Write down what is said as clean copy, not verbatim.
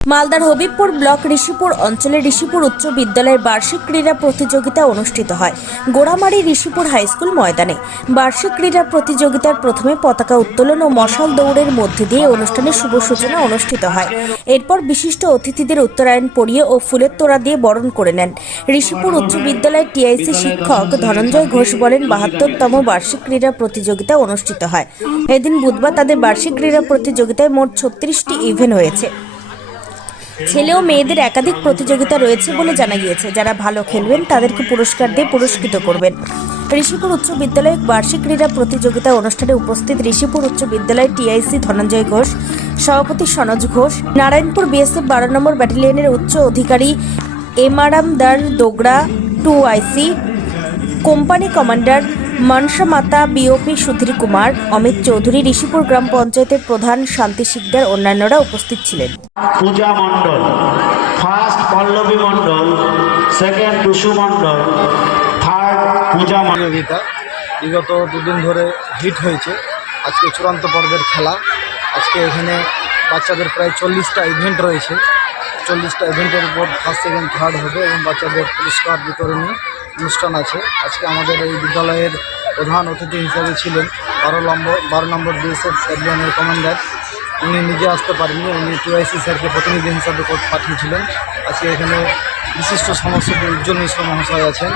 মালদার হবিবপুর ব্লক ঋষিপুর অঞ্চলে ঋষিপুর উচ্চ বিদ্যালয়ের বার্ষিক ক্রীড়া প্রতিযোগিতা অনুষ্ঠিত হয় গোড়ামারি ঋষিপুর হাইস্কুল ময়দানে। বার্ষিক ক্রীড়া প্রতিযোগিতার প্রথমে পতাকা উত্তোলন ও মশাল দৌড়ের মধ্যে দিয়ে অনুষ্ঠানের শুভ সূচনা অনুষ্ঠিত হয়। এরপর বিশিষ্ট অতিথিদের উত্তরায়ণ পরিয়ে ও ফুলের তোড়া দিয়ে বরণ করে নেন। ঋষিপুর উচ্চ বিদ্যালয়ের টিআইসি শিক্ষক ধনঞ্জয় ঘোষ বলেন, ৭২তম বার্ষিক ক্রীড়া প্রতিযোগিতা অনুষ্ঠিত হয়। এদিন বুধবার তাদের বার্ষিক ক্রীড়া প্রতিযোগিতায় মোট ৩৬টি ইভেন্ট হয়েছে। ছেলে ও মেয়েদের একাধিক প্রতিযোগিতা রয়েছে বলে জানা গিয়েছে। যারা ভালো খেলবেন তাদেরকে পুরস্কার দিয়ে পুরস্কৃত করবেন। ঋষিপুর উচ্চ বিদ্যালয়ের বার্ষিক ক্রীড়া প্রতিযোগিতা অনুষ্ঠানে উপস্থিত ঋষিপুর উচ্চ বিদ্যালয়ের টিআইসি ধনঞ্জয় ঘোষ, সভাপতি সনোজ ঘোষ, নারায়ণপুর বিএসএফ ১২ নম্বর ব্যাটালিয়নের উচ্চ অধিকারী এমআরএমদার দোগরা 2IC, কোম্পানি কমান্ডার মনসা মাতা, বিওপি সুধীর কুমার, অমিত চৌধুরী, ঋষিপুর গ্রাম পঞ্চায়েতের প্রধান শান্তি শিকদার অন্যান্যরা উপস্থিত ছিলেন। পূজা মণ্ডল, ফার্স্ট পল্লবী মণ্ডল, সেকেন্ড টুসু মণ্ডল, থার্ড পূজা প্রতিযোগিতা বিগত দুদিন ধরে হিট হয়েছে। আজকে চূড়ান্ত পর্বের খেলা। আজকে এখানে বাচ্চাদের প্রায় 40টা ইভেন্ট রয়েছে। 40টা ইভেন্টের উপর ফার্স্ট সেকেন্ড থার্ড হবে এবং বাচ্চাদের পুরস্কার বিতরণী অনুষ্ঠান আছে। আজকে আমাদের এই বিদ্যালয়ের প্রধান অতিথি হিসাবে ছিলেন 12 নম্বর বিএসএফ ব্যাটালিয়নের কমান্ডার। উনি নিজে আসতে পারেননি, উনি টিআইসি স্যারকে প্রতিনিধি হিসাবে পাঠিয়েছিলেন। আজকে এখানে বিশিষ্ট সমাজসেবী উজ্জ্বল মিশ্র মহাশয় আছেন।